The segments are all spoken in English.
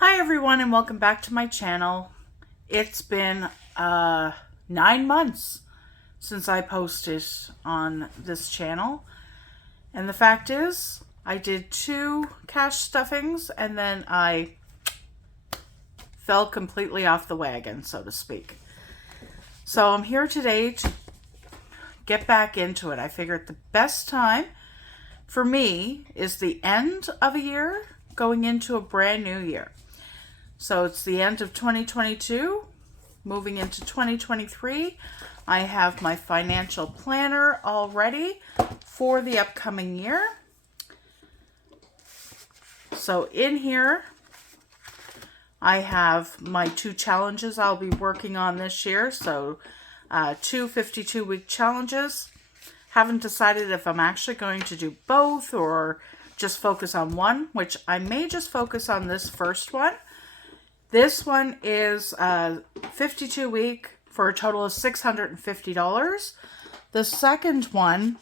Hi everyone and welcome back to my channel. It's been 9 months since I posted on this channel, and the fact is I did 2 cash stuffings and then I fell completely off the wagon, so to speak. So I'm here today to get back into it. I figured the best time for me is the end of a year going into a brand new year. So it's the end of 2022, moving into 2023. I have my financial planner all ready for the upcoming year. So in here, I have my 2 challenges I'll be working on this year. So 2 52-week challenges. Haven't decided if I'm actually going to do both or just focus on one, which I may just focus on this first one. This one is 52-week for a total of $650. The second one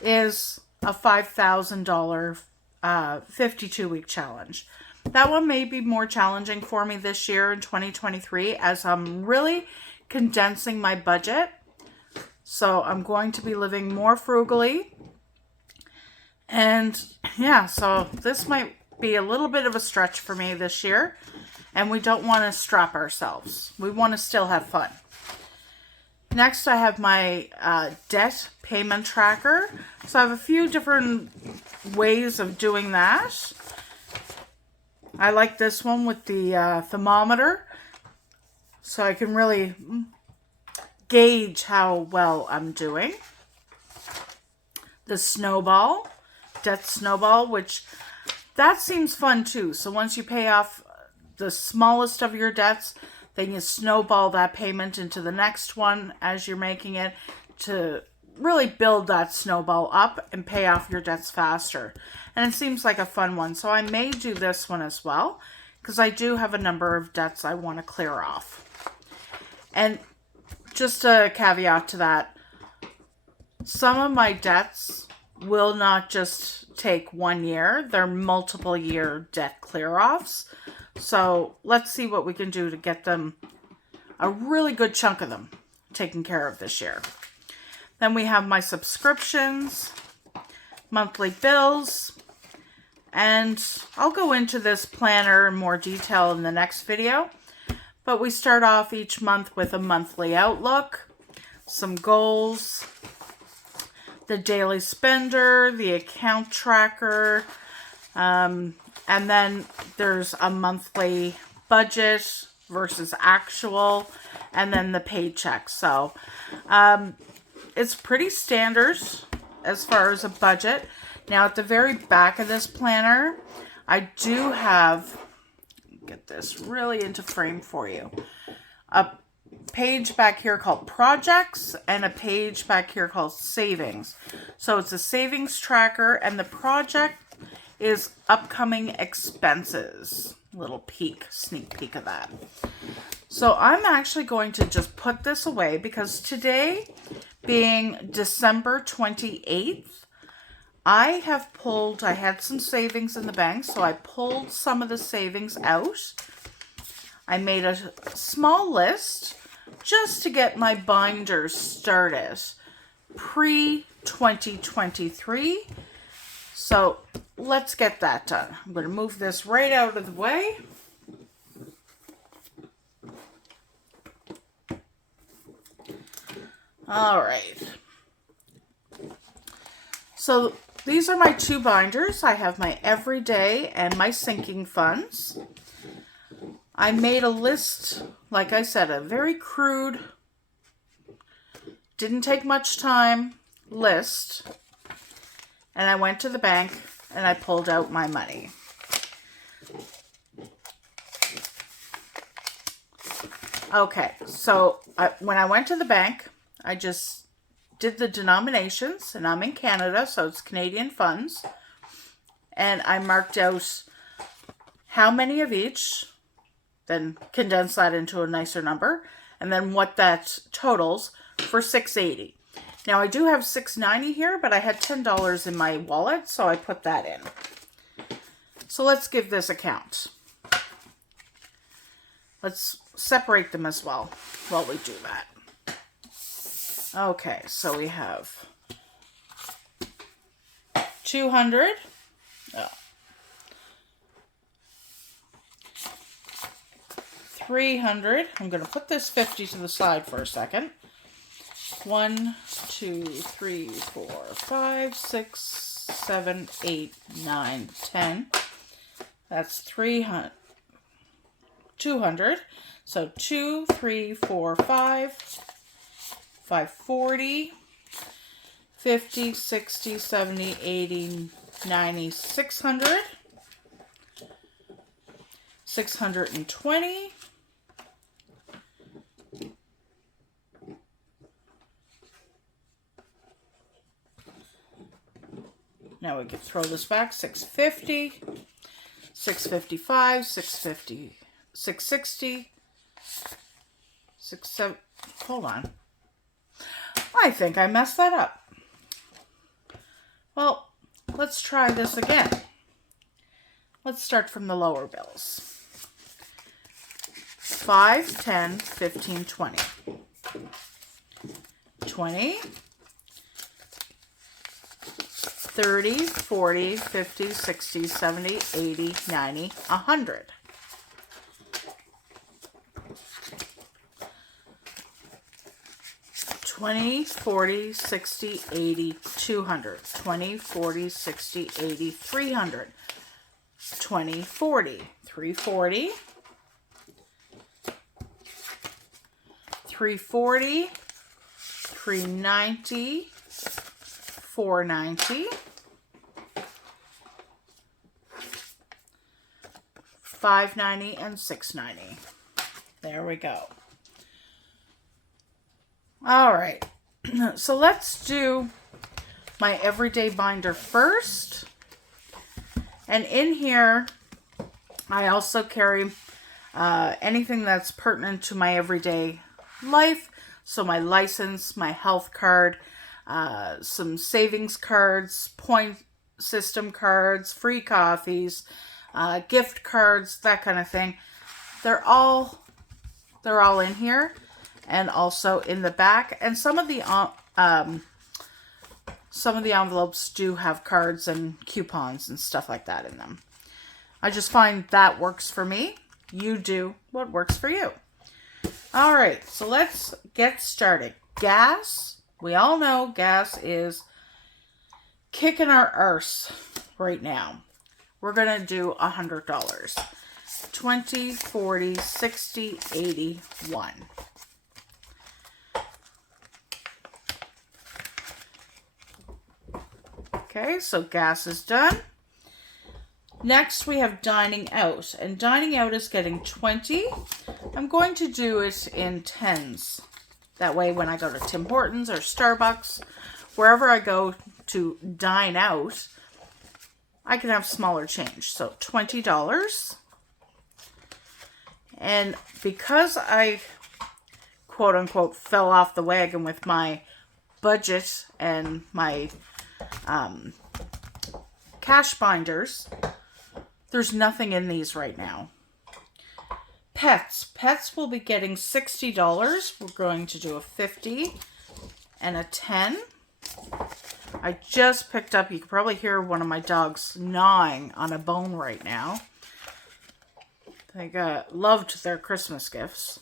is a $5,000 52-week challenge. That one may be more challenging for me this year in 2023 as I'm really condensing my budget. So I'm going to be living more frugally. And yeah, so this might be a little bit of a stretch for me this year. And we don't want to strap ourselves. We want to still have fun. Next, I have my debt payment tracker. So I have a few different ways of doing that. I like this one with the thermometer. So I can really gauge how well I'm doing. The snowball, debt snowball, which that seems fun too. So once you pay off the smallest of your debts, then you snowball that payment into the next one as you're making it to really build that snowball up and pay off your debts faster. And it seems like a fun one. So I may do this one as well because I do have a number of debts I want to clear off. And just a caveat to that, some of my debts will not just take 1 year. They're multiple year debt clear-offs. So let's see what we can do to get them, a really good chunk of them, taken care of this year. Then we have my subscriptions, monthly bills, and I'll go into this planner in more detail in the next video. But we start off each month with a monthly outlook, some goals, the daily spender, the account tracker, and then there's a monthly budget versus actual, and then the paycheck. So it's pretty standard as far as a budget. Now at the very back of this planner, I do have, get this really into frame for you, a page back here called projects and a page back here called savings. So it's a savings tracker, and the project is upcoming expenses. Little sneak peek of that. So I'm actually going to just put this away because today being December 28th, I had some savings in the bank, so I pulled some of the savings out. I made a small list just to get my binder started pre-2023. So let's get that done. I'm going to move this right out of the way. All right. So these are my 2 binders. I have my everyday and my sinking funds. I made a list, like I said, a very crude, didn't take much time list. And I went to the bank and I pulled out my money. Okay, so when I went to the bank, I just did the denominations, and I'm in Canada, so it's Canadian funds. And I marked out how many of each, then condense that into a nicer number, and then what that totals for $680. Now I do have $690 here, but I had $10 in my wallet, so I put that in. So let's give this a count. let's separate them as well while we do that. Okay, so we have 200. Oh. 300. I'm going to put this 50 to the side for a second. 1, 2, 3, 4, 5, 6, 7, 8, 9, 10. That's 300. 200. So 2, 3, 4, 5, 540, 50, 60, 70, 80, 90, 600, 620, now we can throw this back, 650, 655, 650, 660, 67, hold on. I think I messed that up. Well, let's try this again. Let's start from the lower bills. 5, 10, 15, 20. 20, 30, 40, 50, 60, 70, 80, 90, 100. 20, 40, 60, 80, 200. 20, 40, 60, 80, 300. 20, 40, 340. 340, 390, 490, 590, and 690. There we go. All right, so let's do my everyday binder first. And in here, I also carry anything that's pertinent to my everyday life. So my license, my health card, some savings cards, point system cards, free coffees, gift cards, that kind of thing. They're all in here. And also in the back, and some of the envelopes do have cards and coupons and stuff like that in them. I just find that works for me. You do what works for you. All right, so let's get started. Gas, we all know gas is kicking our arse right now. We're gonna do $100. 20, 40, 60, 80, 1. Okay, so gas is done. Next, we have dining out. And dining out is getting 20. I'm going to do it in 10s. That way, when I go to Tim Hortons or Starbucks, wherever I go to dine out, I can have smaller change. So $20. And because I, quote unquote, fell off the wagon with my budget and my cash binders, there's nothing in these right now. Pets will be getting $60. We're going to do a 50 and a 10. I just picked up, you can probably hear one of my dogs gnawing on a bone right now. They loved their Christmas gifts,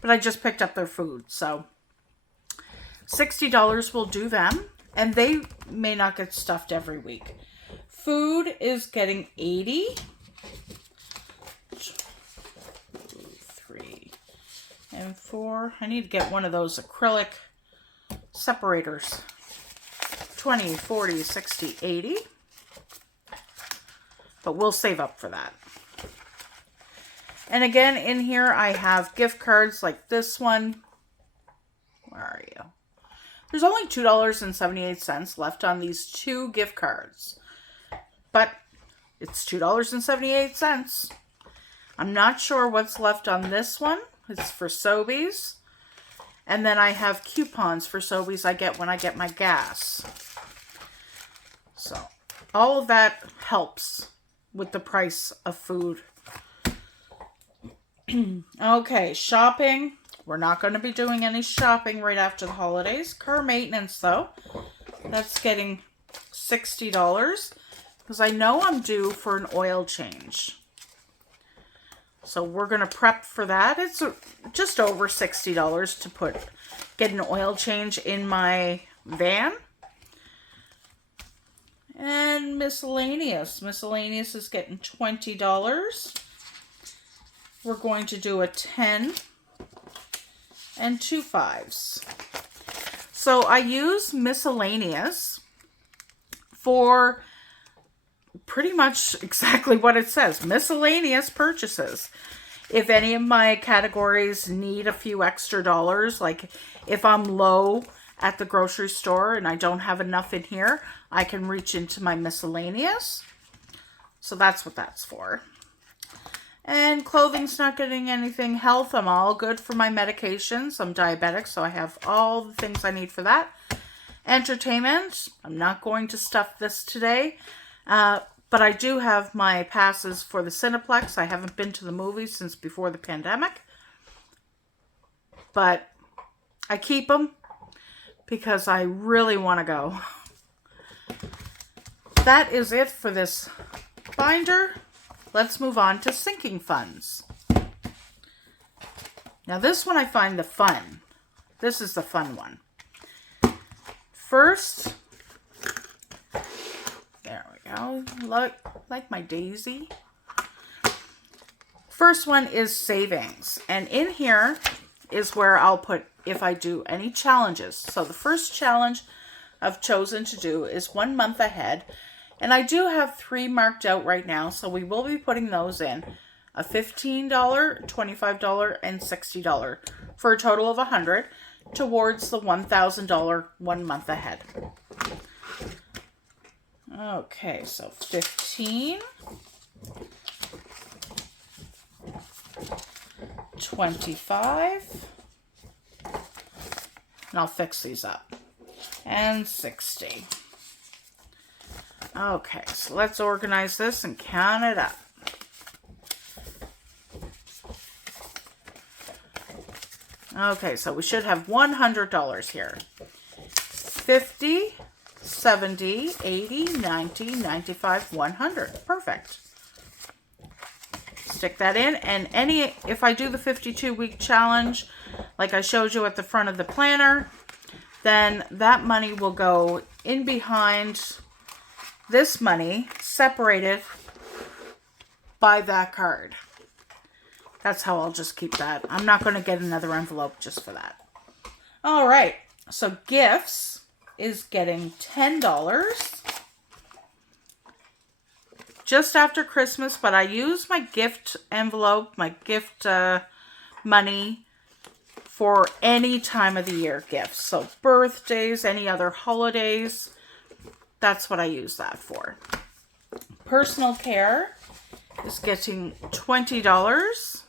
but I just picked up their food, so $60 will do them. And they may not get stuffed every week. Food is getting 80. 2, 3, and 4. I need to get one of those acrylic separators. 20, 40, 60, 80. But we'll save up for that. And again, in here I have gift cards like this one. Where are you? There's only $2.78 left on these 2 gift cards. But it's $2.78. I'm not sure what's left on this one. It's for Sobeys. And then I have coupons for Sobeys I get when I get my gas. So all of that helps with the price of food. Okay, shopping. We're not going to be doing any shopping right after the holidays. Car maintenance, though, that's getting $60 because I know I'm due for an oil change. So we're going to prep for that. It's just over $60 to get an oil change in my van. And miscellaneous. Miscellaneous is getting $20. We're going to do a 10 and 2 5s. So I use miscellaneous for pretty much exactly what it says. Miscellaneous purchases. If any of my categories need a few extra dollars, like if I'm low at the grocery store and I don't have enough in here, I can reach into my miscellaneous. So that's what that's for. And clothing's not getting anything. Health, I'm all good for my medications. I'm diabetic, so I have all the things I need for that. Entertainment, I'm not going to stuff this today. But I do have my passes for the Cineplex. I haven't been to the movies since before the pandemic. But I keep them because I really want to go. That is it for this binder. Let's move on to sinking funds. Now this one I find the fun. This is the fun one. First, there we go. Look, like my daisy. First one is savings. And in here is where I'll put if I do any challenges. So the first challenge I've chosen to do is 1 month ahead. And I do have 3 marked out right now, so we will be putting those in. A $15, $25, and $60 for a total of $100 towards the $1,000 1 month ahead. Okay, so 15, 25, and I'll fix these up, and 60. Okay, so let's organize this and count it up. Okay, so we should have $100 here. 50, 70, 80, 90, 95, 100. Perfect. Stick that in, and if I do the 52-week challenge, like I showed you at the front of the planner, then that money will go in behind this money, separated by that card. That's how I'll just keep that. I'm not going to get another envelope just for that. All right, so gifts is getting $10 just after Christmas, but I use my gift envelope, my gift money for any time of the year gifts. So birthdays, any other holidays, that's what I use that for. Personal care is getting $20.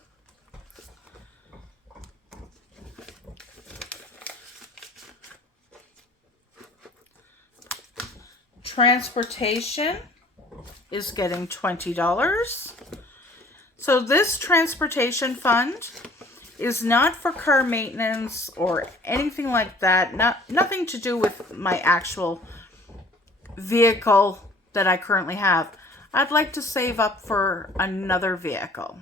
Transportation is getting $20. So this transportation fund is not for car maintenance or anything like that. Nothing to do with my actual vehicle that I currently have. I'd like to save up for another vehicle.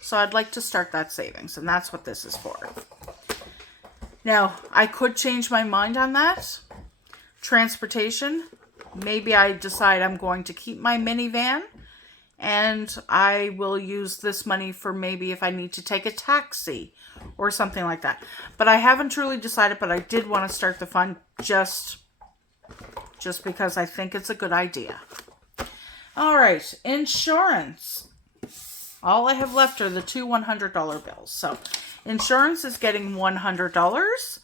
So I'd like to start that savings, and that's what this is for. Now, I could change my mind on that. Transportation, maybe I decide I'm going to keep my minivan, and I will use this money for maybe if I need to take a taxi or something like that. But I haven't truly decided, but I did want to start the fund just because I think it's a good idea. All right, insurance. All I have left are the 2 $100 bills. So insurance is getting $100.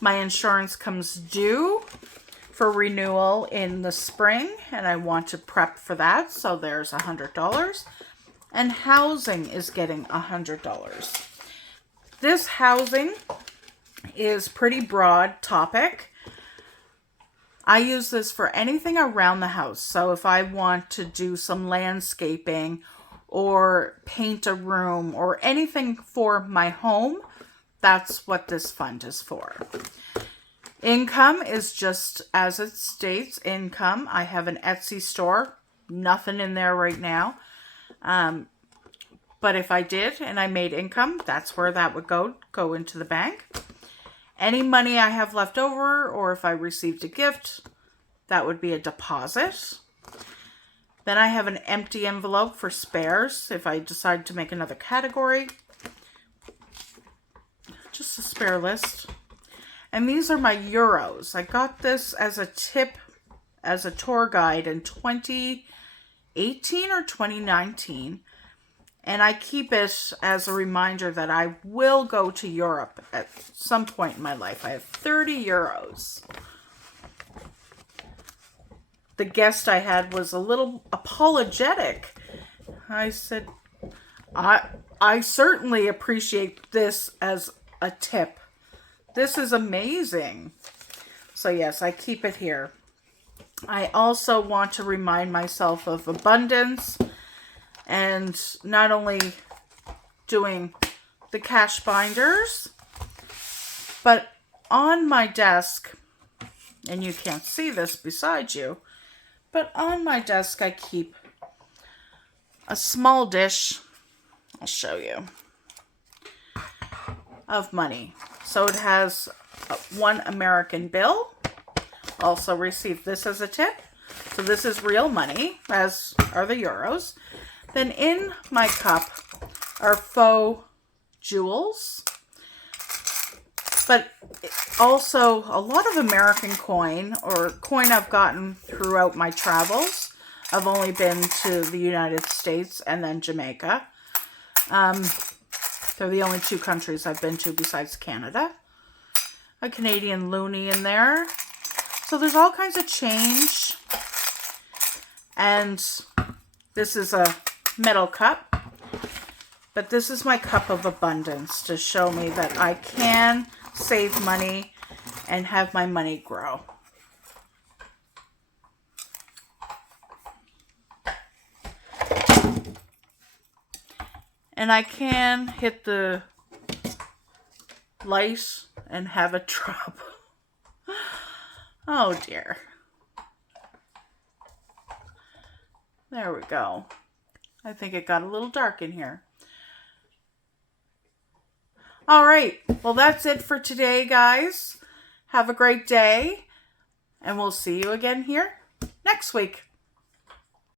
My insurance comes due for renewal in the spring, and I want to prep for that. So there's $100. And housing is getting $100. This housing is pretty broad topic. I use this for anything around the house. So if I want to do some landscaping or paint a room or anything for my home, that's what this fund is for. Income is just as it states, income. I have an Etsy store, nothing in there right now. But if I did and I made income, that's where that would go into the bank. Any money I have left over, or if I received a gift, that would be a deposit. Then I have an empty envelope for spares if I decide to make another category. Just a spare list. And these are my euros. I got this as a tip, as a tour guide in 2018 or 2019. And I keep it as a reminder that I will go to Europe at some point in my life. I have 30 euros. The guest I had was a little apologetic. I said, I certainly appreciate this as a tip. This is amazing. So yes, I keep it here. I also want to remind myself of abundance and not only doing the cash binders, but on my desk, and you can't see this beside you, but on my desk I keep a small dish, I'll show you, of money. So it has one American bill. Also received this as a tip. So this is real money, as are the euros. Then in my cup are faux jewels, but also a lot of American coin, or coin I've gotten throughout my travels. I've only been to the United States and then Jamaica. They're the only two countries I've been to besides Canada. A Canadian loonie in there. So there's all kinds of change. And this is a metal cup. But this is my cup of abundance to show me that I can save money and have my money grow. And I can hit the light and have a drop. Oh dear. There we go. I think it got a little dark in here. All right. Well, that's it for today, guys. Have a great day. And we'll see you again here next week.